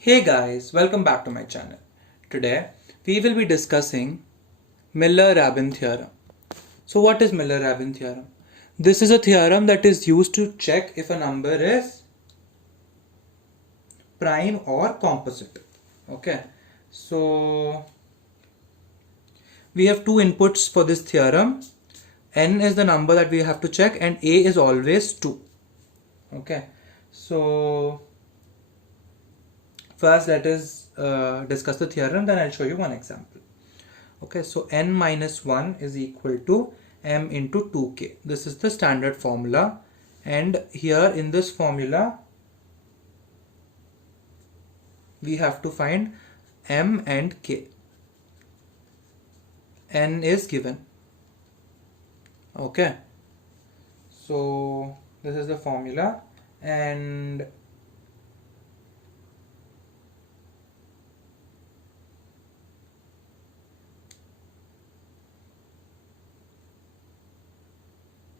Hey guys, welcome back to my channel. Today we will be discussing Miller-Rabin theorem. So what is Miller-Rabin theorem? This is a theorem that is used to check if a number is prime or composite. Okay, so we have two inputs for this theorem. N is the number that we have to check and A is always 2. Okay, so first let us discuss the theorem, then I'll show you one example. Okay, so n minus 1 is equal to m into 2k. This is the standard formula, and here in this formula we have to find m and k. N is given. Okay, so this is the formula, and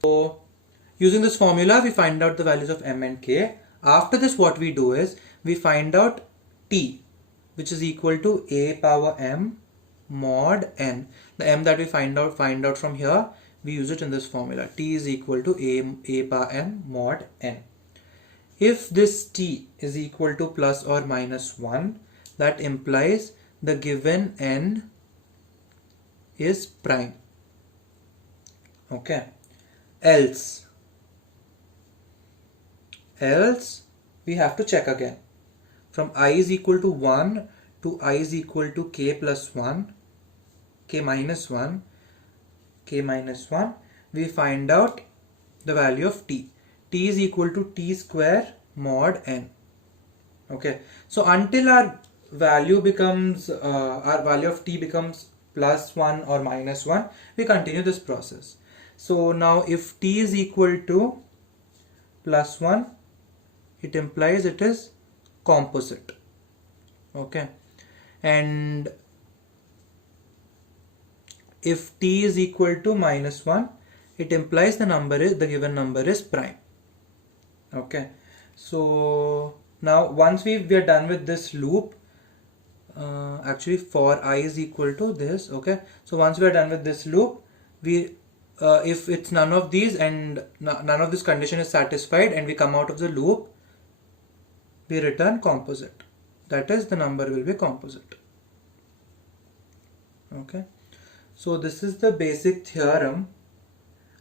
so using this formula we find out the values of m and k. After this, what we do is we find out t, which is equal to a power m mod n. The m that we find out from here, we use it in this formula. T is equal to a power m mod n. If this t is equal to plus or minus 1, that implies the given n is prime. Okay, else we have to check again. From I is equal to 1 to I is equal to k plus 1, k minus 1, we find out the value of t. T is equal to t square mod n. Okay, so until our value becomes our value of t becomes plus 1 or minus 1, we continue this process. So now if t is equal to plus 1, it implies it is composite. Okay, and if t is equal to minus 1, it implies the given number is prime. Okay, so now once we are done with this loop, actually for I is equal to this. Okay, so once we are done with this loop, we if it's none of these and none of this condition is satisfied and we come out of the loop, we return composite. That is, the number will be composite. Okay, so this is the basic theorem.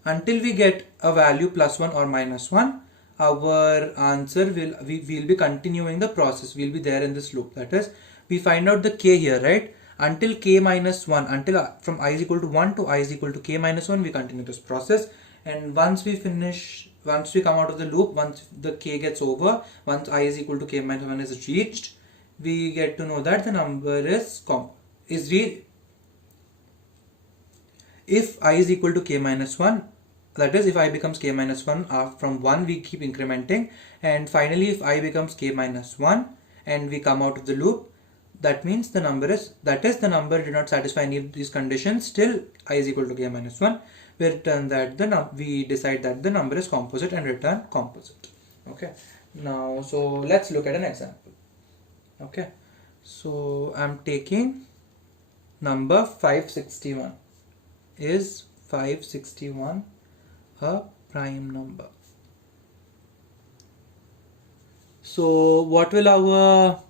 Until we get a value plus 1 or minus 1, our answer will be continuing the process. We'll be there in this loop. That is, we find out the k here, right? Until k minus 1, until from I is equal to 1 to I is equal to k minus 1, we continue this process. And once we come out of the loop, once the k gets over, once I is equal to k minus 1 is reached, we get to know that the number is if I is equal to k minus 1, that is, if I becomes k minus 1, from 1 we keep incrementing, and finally if I becomes k minus 1 and we come out of the loop, that means the number did not satisfy any of these conditions. Still I is equal to k minus 1. We return that we decide that the number is composite and return composite. Okay, now so let's look at an example. Okay, so I'm taking number 561. Is 561 a prime number? So what will our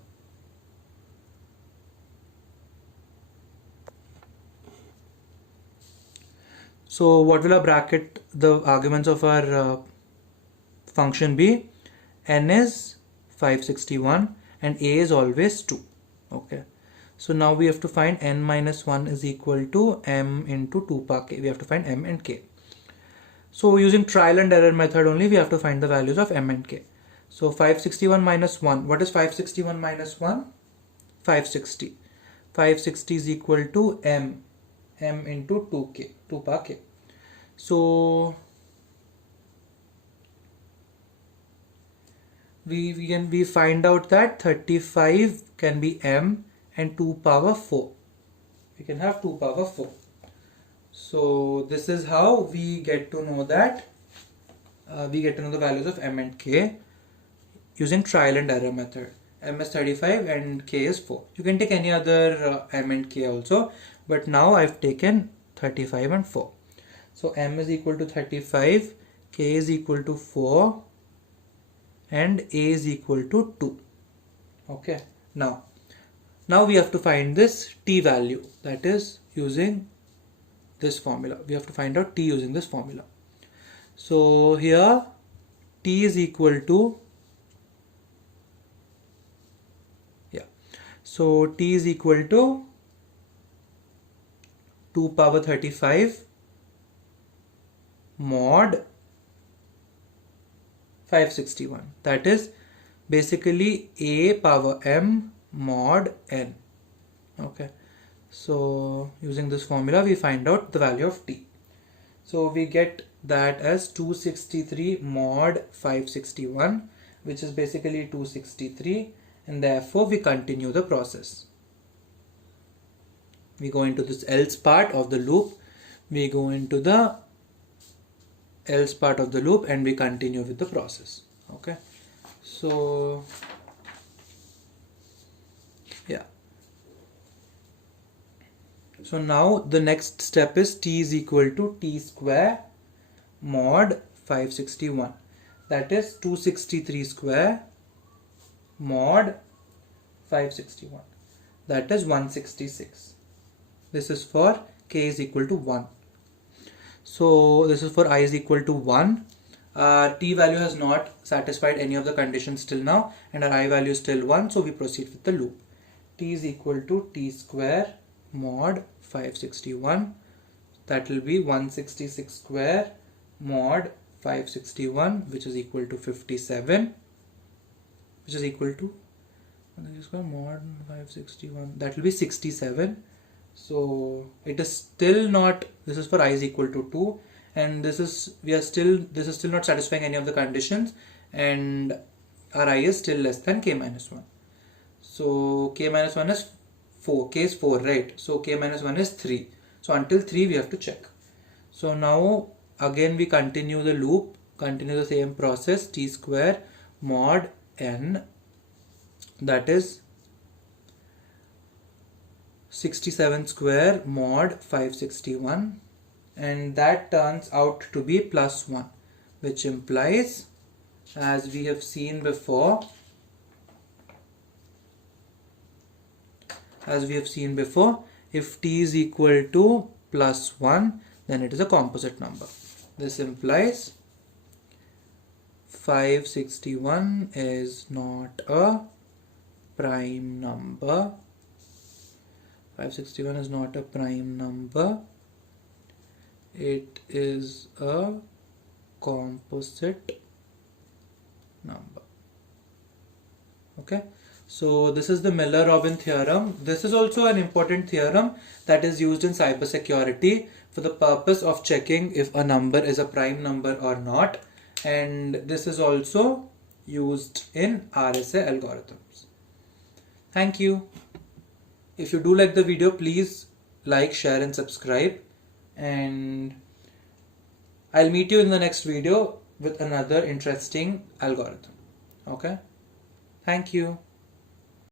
bracket, the arguments of our function be? N is 561 and a is always 2. Okay, so now we have to find n minus 1 is equal to m into 2 power k. We have to find m and k. So using trial and error method only, we have to find the values of m and k. So 561 minus 1. What is 561 minus 1? 560. 560 is equal to m into 2k, 2 power k. So we find out that 35 can be m and 2 power 4. We can have 2 power 4. So this is how we get to know that we get to know the values of m and k using trial and error method. m is 35 and k is 4. You can take any other m and k also, but now I've taken 35 and 4. So m is equal to 35, k is equal to 4 and a is equal to 2. Okay, now we have to find this t value, that is using this formula. We have to find out t using this formula. So here t is equal to, so t is equal to 2 power 35 mod 561. That is basically a power m mod n. Okay, so using this formula we find out the value of t. So we get that as 263 mod 561, which is basically 263, and therefore we continue the process. We go into this else part of the loop, we go into the else part of the loop and we continue with the process. Okay, so yeah, so now the next step is t is equal to t square mod 561, that is 263 square mod 561, that is 166. This is for k is equal to 1. So this is for I is equal to 1. T value has not satisfied any of the conditions till now, and our I value is still 1, so we proceed with the loop. T is equal to t square mod 561, that will be 166 square mod 561, which is equal to 57, which is equal to square mod 561, that will be 67. So it is still not, this is for I is equal to 2, and this is still not satisfying any of the conditions, and our I is still less than k minus 1. So k minus 1 is 4, k is 4, right? So k minus 1 is 3. So until 3 we have to check. So now again we continue the loop, continue the same process, t square mod n, that is 67 square mod 561, and that turns out to be plus 1, which implies, as we have seen before, if t is equal to plus 1, then it is a composite number. This implies 561 is not a prime number. 561 is not a prime number. It is a composite number. Okay, so this is the Miller-Robin theorem. This is also an important theorem that is used in cybersecurity for the purpose of checking if a number is a prime number or not, and this is also used in RSA algorithms. Thank you. If you do like the video, please like, share and subscribe, and I'll meet you in the next video with another interesting algorithm. Okay, thank you.